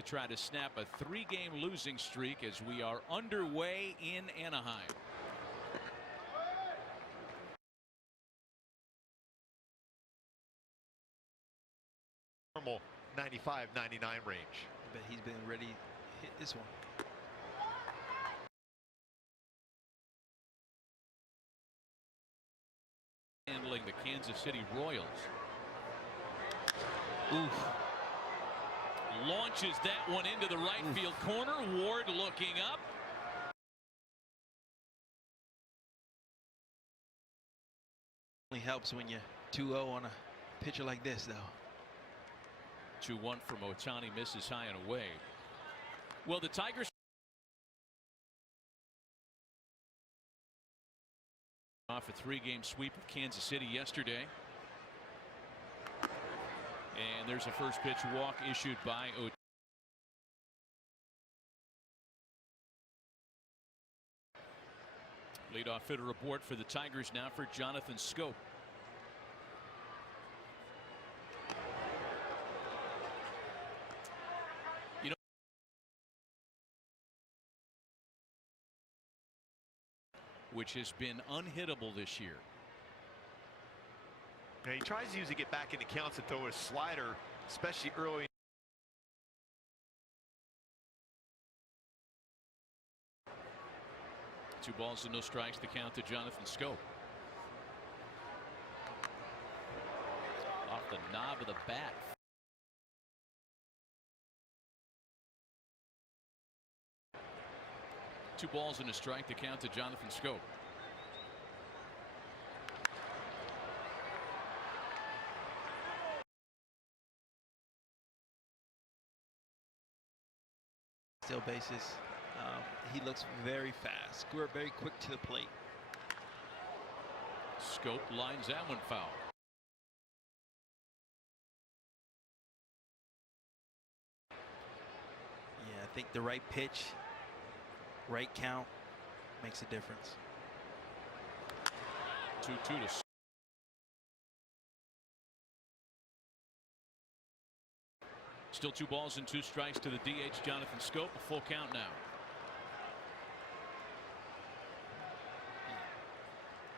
to try to snap a 3-game losing streak as we are underway in Anaheim. Normal 95-99 range. But he's been ready to hit this one. Handling the Kansas City Royals. Oof. Launches that one into the right field corner. Ward looking up. Only helps when you're 2-0 on a pitcher like this, though. 2-1 from Ohtani, misses high and away. Well, the Tigers off a 3-game sweep of Kansas City yesterday. And there's a first pitch walk issued by Ohtani. Leadoff hitter report for the Tigers now for Jonathan Schoop. You know, which has been unhittable this year. Yeah, he tries to usually get back into counts and throw a slider, especially early. 2 balls and no strikes, the count to Jonathan Schoop. Off the knob of the bat. Two balls and a strike, the count to Jonathan Schoop. Still bases. He looks very fast. We're very quick to the plate. Schoop lines that one foul. Yeah, I think the right pitch, right count makes a difference. 2-2 to still 2 balls and 2 strikes to the DH Jonathan Schoop. A full count now.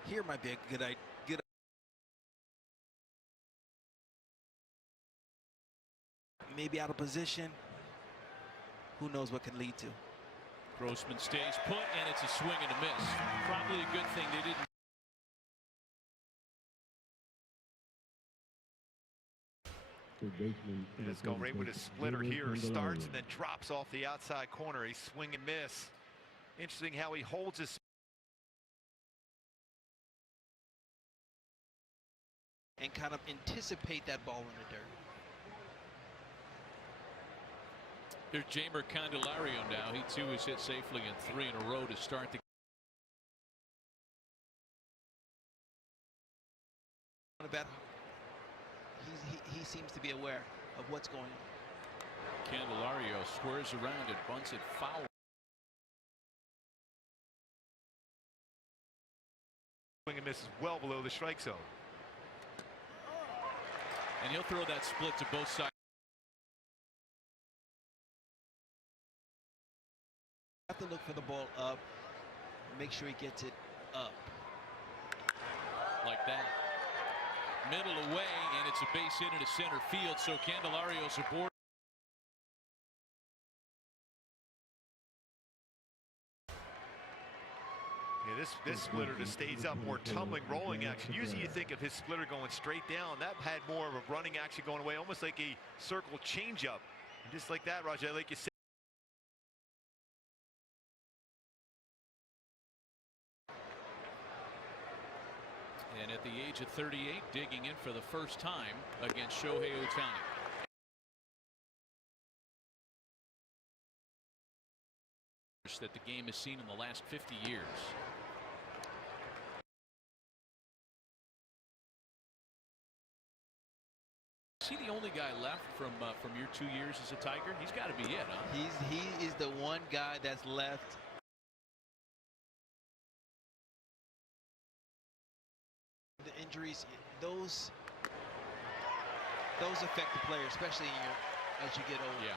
Here might be a good idea. Maybe out of position. Who knows what can lead to. Grossman stays put, and it's a swing and a miss. Probably a good thing they didn't. Let's go right with a splitter here. Starts and then drops off the outside corner. A swing and miss. Interesting how he holds his. And kind of anticipate that ball in the dirt. Here's Jeimer Candelario now. He too is hit safely in 3 in a row to start the. About he seems to be aware of what's going on. Candelario squares around and bunts it foul. Swing and miss is well below the strike zone. And he'll throw that split to both sides. Have to look for the ball up. Make sure he gets it up. Like that. Middle away, and it's a base hit into center field. So Candelario's aboard. Yeah, this splitter just stays up, more tumbling, rolling action. Usually you think of his splitter going straight down. That had more of a running action going away, almost like a circle changeup. And just like that, Roger, like you said. And at the age of 38, digging in for the first time against Shohei Ohtani. That the game has seen in the last 50 years. Is he the only guy left from your 2 years as a Tiger? He's got to be it, huh? He is the one guy that's left. The injuries, those affect the player, especially as you get older. Yeah.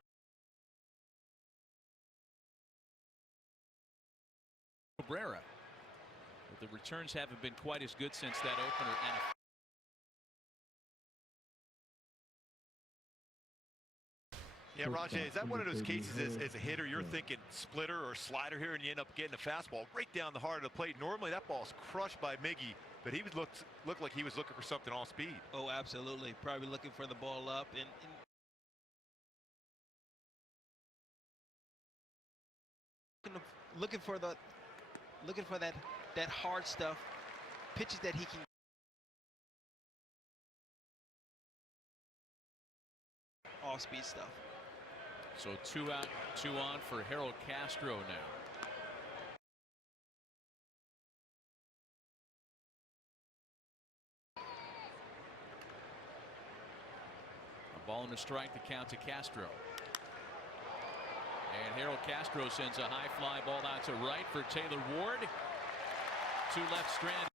Cabrera. But the returns haven't been quite as good since that opener. And yeah, Rajay, is that one of those cases as a hitter, you're thinking splitter or slider here, and you end up getting a fastball right down the heart of the plate? Normally that ball's crushed by Miggy, but he looked like he was looking for something off speed. Oh, absolutely. Probably looking for the ball up and looking for that hard stuff, pitches that he can. Off speed stuff. so 2 out, 2 on for Harold Castro now. A ball and a strike to count to Castro. And Harold Castro sends a high fly ball out to right for Taylor Ward. 2 left strand.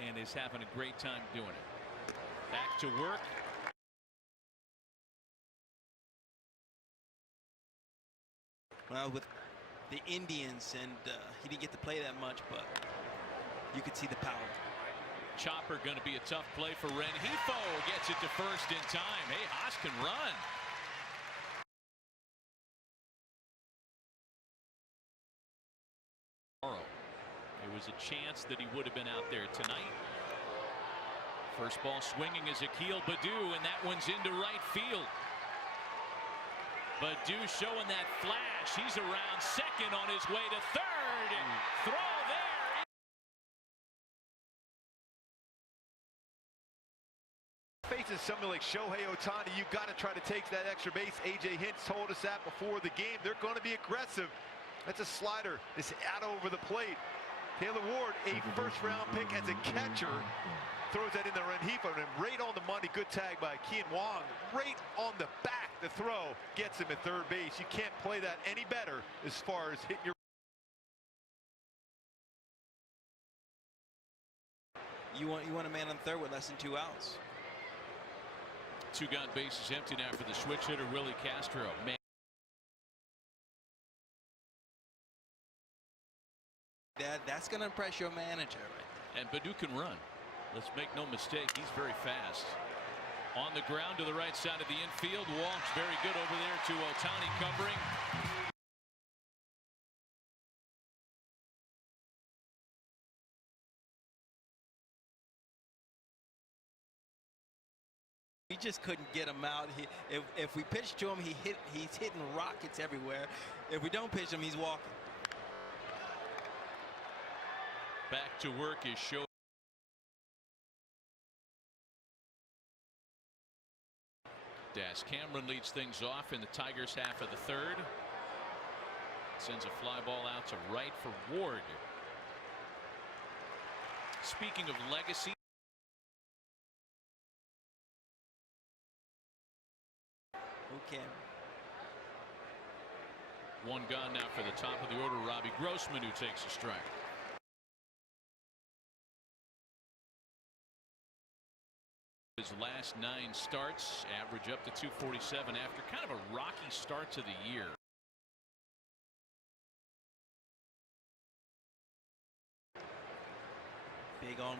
And is having a great time doing it. Back to work. Well, with the Indians, and he didn't get to play that much, but you could see the power. Chopper going to be a tough play for Rengifo. Gets it to first in time. Hey, Haas can run. There was a chance that he would have been out there tonight. First ball swinging is Akil Baddoo, and that one's into right field. Baddoo showing that flash. He's around second on his way to third. And throw there. Faces somebody like Shohei Ohtani, you got to try to take that extra base. AJ Hinch told us that before the game. They're going to be aggressive. That's a slider. It's out over the plate. Taylor Ward, a first-round pick as a catcher, throws that in the Rengifo, and right on the money. Good tag by Kian Wong. Right on the back. The throw gets him at third base. You can't play that any better as far as hitting your. You want a man on third with less than 2 outs. 2-gun bases empty now for the switch hitter Willie Castro. Man. That's going to impress your manager, right? And Baddoo can run. Let's make no mistake, he's very fast. On the ground to the right side of the infield. Walsh very good over there to Ohtani covering. We just couldn't get him out. If we pitch to him, he's hitting rockets everywhere. If we don't pitch him, he's walking. Back to work is Show. Das Cameron leads things off in the Tigers' half of the third. Sends a fly ball out to right for Ward. Speaking of legacy. Okay. 1 gone now for the top of the order. Robbie Grossman, who takes a strike. His last 9 starts average up to 247 after kind of a rocky start to the year. Big on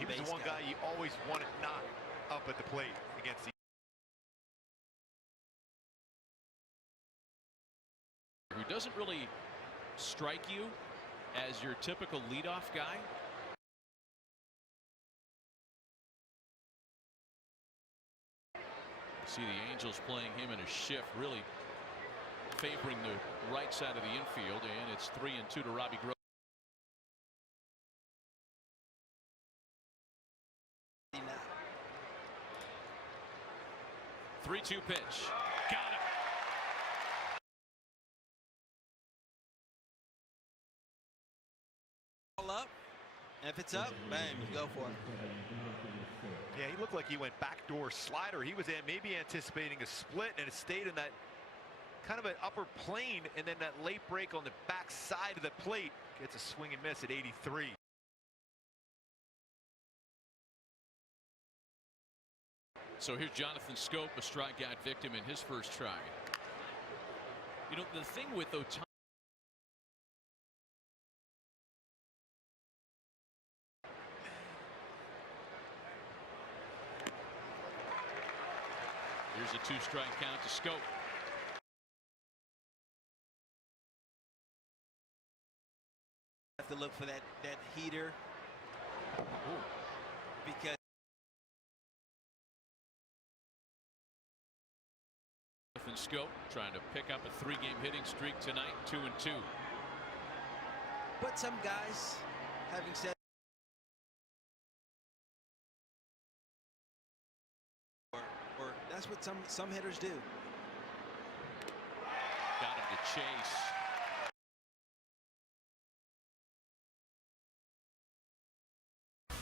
He was base the one guy you always wanted not up at the plate against the. Who doesn't really strike you as your typical leadoff guy. See the Angels playing him in a shift, really favoring the right side of the infield, and it's 3-2 to Robbie Grossman. 3-2 pitch. Got him. All up. If it's up, bam, you go for it. Yeah, he looked like he went backdoor slider. He was maybe anticipating a split, and it stayed in that kind of an upper plane, and then that late break on the back side of the plate gets a swing and miss at 83. So here's Jonathan Scope, a strikeout victim in his first try. You know, the thing with Ohtani, here's a 2-strike count to Scope. Have to look for that heater. Ooh. Because Jonathan Scope trying to pick up a 3-game hitting streak tonight, 2-2. but some guys, having said, or that's what some hitters do. Got him to chase.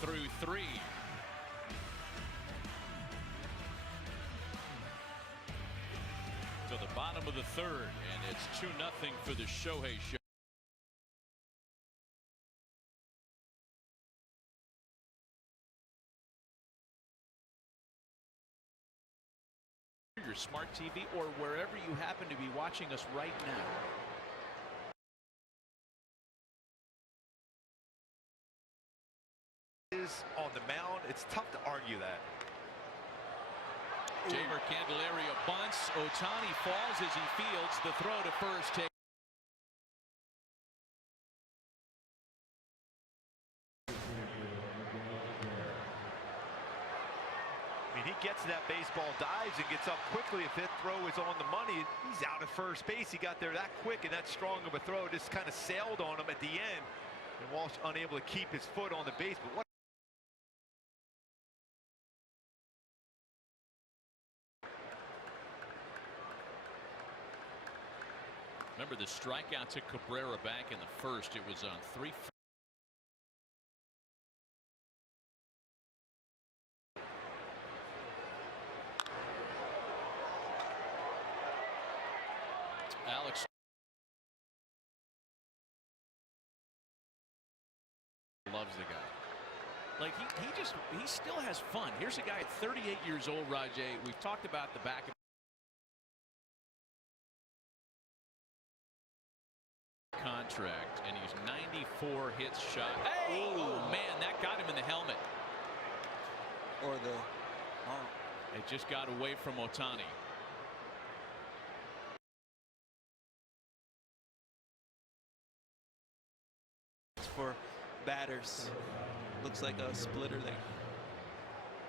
Through 3. To the bottom of the 3rd, and it's 2-0 for the Shohei Show. Your smart TV or wherever you happen to be watching us right now. Is on the mound. It's tough to argue that. Jamer Candelario bunts. Ohtani falls as he fields the throw to first. I mean, he gets to that baseball, dives, and gets up quickly. If that throw is on the money, he's out at first base. He got there that quick and that strong of a throw. Just kind of sailed on him at the end. And Walsh unable to keep his foot on the base. But what? Remember the strikeout took Cabrera back in the first. It was on 3. Alex loves the guy. Like he still has fun. Here's a guy at 38 years old, Rajay. We've talked about the back of contract, and he's 94 hits shot. Hey! Oh man, that got him in the helmet. Or the arm. It just got away from Ohtani. For batters, looks like a splitter that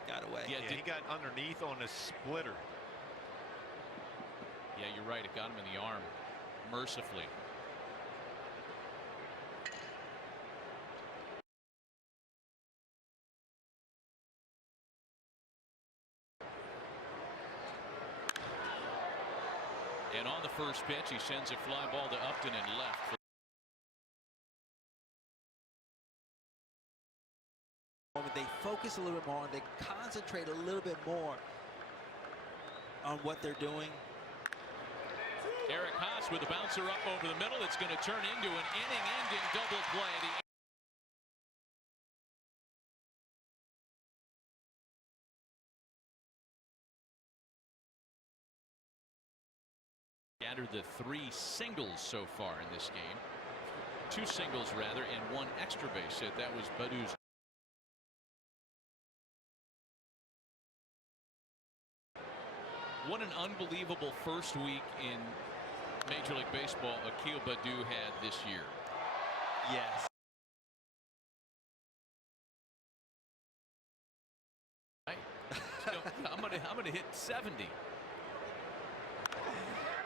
got away. Yeah, he got underneath on a splitter. Yeah, you're right. It got him in the arm, mercifully. And on the first pitch, he sends a fly ball to Upton and left. They focus a little bit more, and they concentrate a little bit more on what they're doing. Eric Haas with a bouncer up over the middle. It's going to turn into an inning-ending double play. Gathered the 3 singles so far in this game. 2 singles rather, and 1 extra base hit. That was Badu's. What an unbelievable first week in Major League Baseball Akil Baddoo had this year. Yes. I'm gonna hit 70.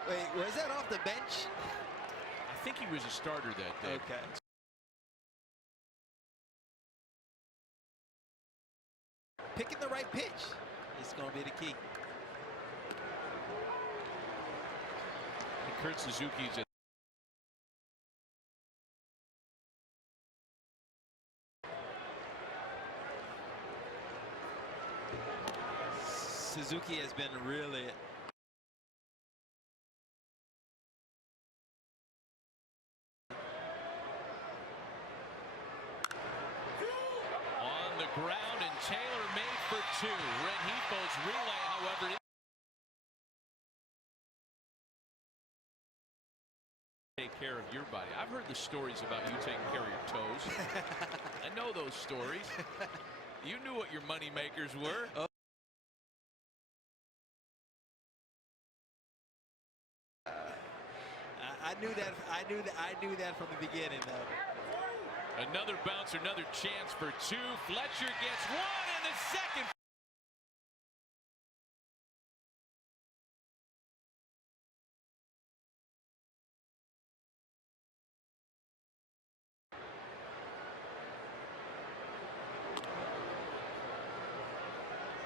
Wait, was that off the bench? I think he was a starter that day. Okay. Picking the right pitch is going to be the key. Kurt Suzuki's at Suzuki has been really on the ground, and Taylor made for 2. Red Heath's relay, however, take care of your body. I've heard the stories about you taking care of your toes. I know those stories. You knew what your money makers were. Oh. I knew that. I knew that from the beginning, though. Another bounce, another chance for two. Fletcher gets one, and the second.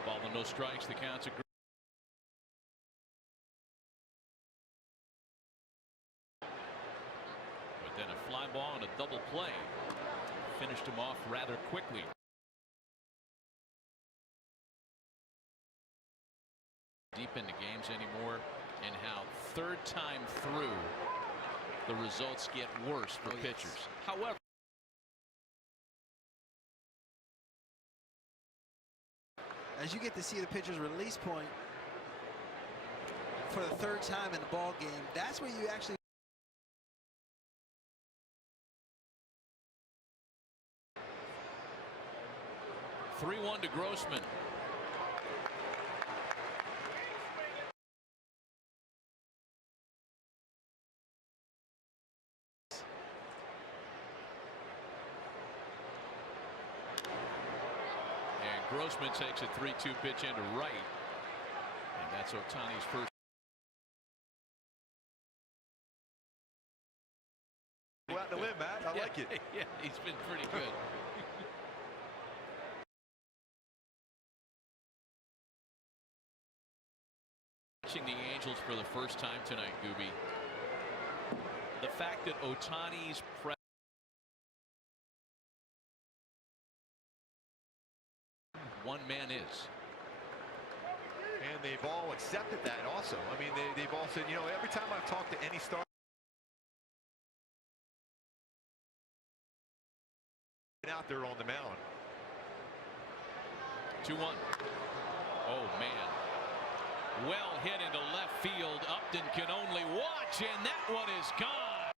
Ball with no strikes. The count's agreed. But then a fly ball and a double play finished him off rather quickly. Deep into games anymore, and how third time through the results get worse for pitchers. Yes. However, as you get to see the pitcher's release point for the third time in the ball game, that's where you actually. (3-1) to Grossman. Grossman takes a 3-2 pitch into right, and that's Ohtani's first. Go out on the limb, Matt. I like it. Yeah, he's been pretty good. Watching the Angels for the first time tonight, Gooby. The fact that Ohtani's one man is. And they've all accepted that also. I mean, they've all said, you know, every time I've talked to any star out there on the mound. 2-1. Oh, man. Well hit into left field. Upton can only watch, and that one is gone.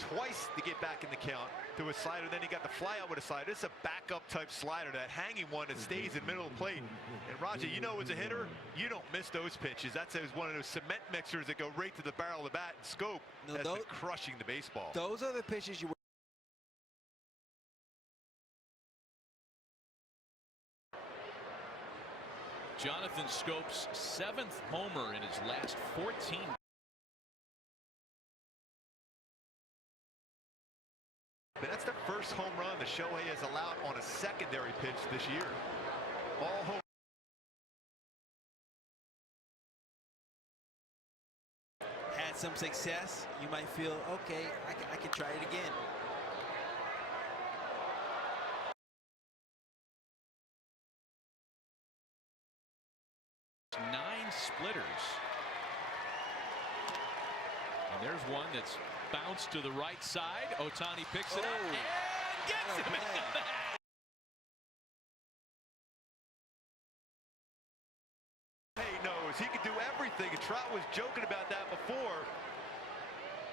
Twice to get back in the count to a slider. Then he got the fly out with a slider. It's a backup type slider, that hanging one that stays in middle of the plate. And Roger, you know, as a hitter, you don't miss those pitches. That's one of those cement mixers that go right to the barrel of the bat and scope. No, that's been crushing the baseball. Those are the pitches you. Jonathan Scope's 7th homer in his last 14. But that's the first home run that Shohei has allowed on a secondary pitch this year. All home. Had some success. You might feel, okay, I can try it again. Nine splitters. And there's one that's bounced to the right side. Ohtani picks it up and gets him in the back. He knows he can do everything, and Trout was joking about that before.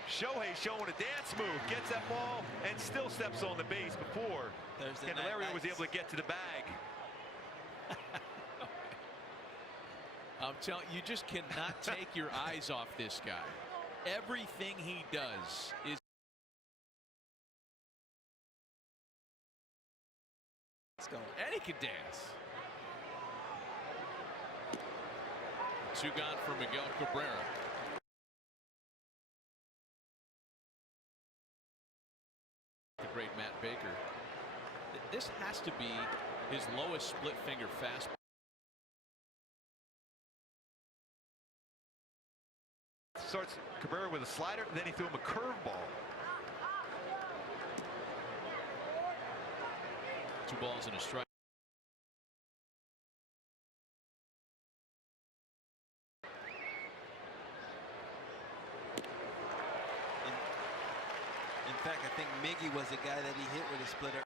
Shohei showing a dance move, gets that ball and still steps on the base before Candelario was able to get to the bag. I'm telling you, just cannot take your eyes off this guy. Everything he does is. Let's go. And he can dance. 2 gone for Miguel Cabrera. The great Matt Baker. This has to be his lowest split finger fastball. Starts Cabrera with a slider, and then he threw him a curveball. 2 balls and a strike. In fact, I think Miggy was the guy that he hit with a splitter.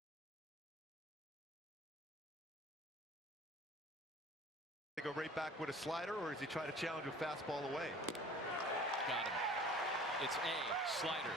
Go right back with a slider, or does he try to challenge a fastball away? Got him. It's a slider.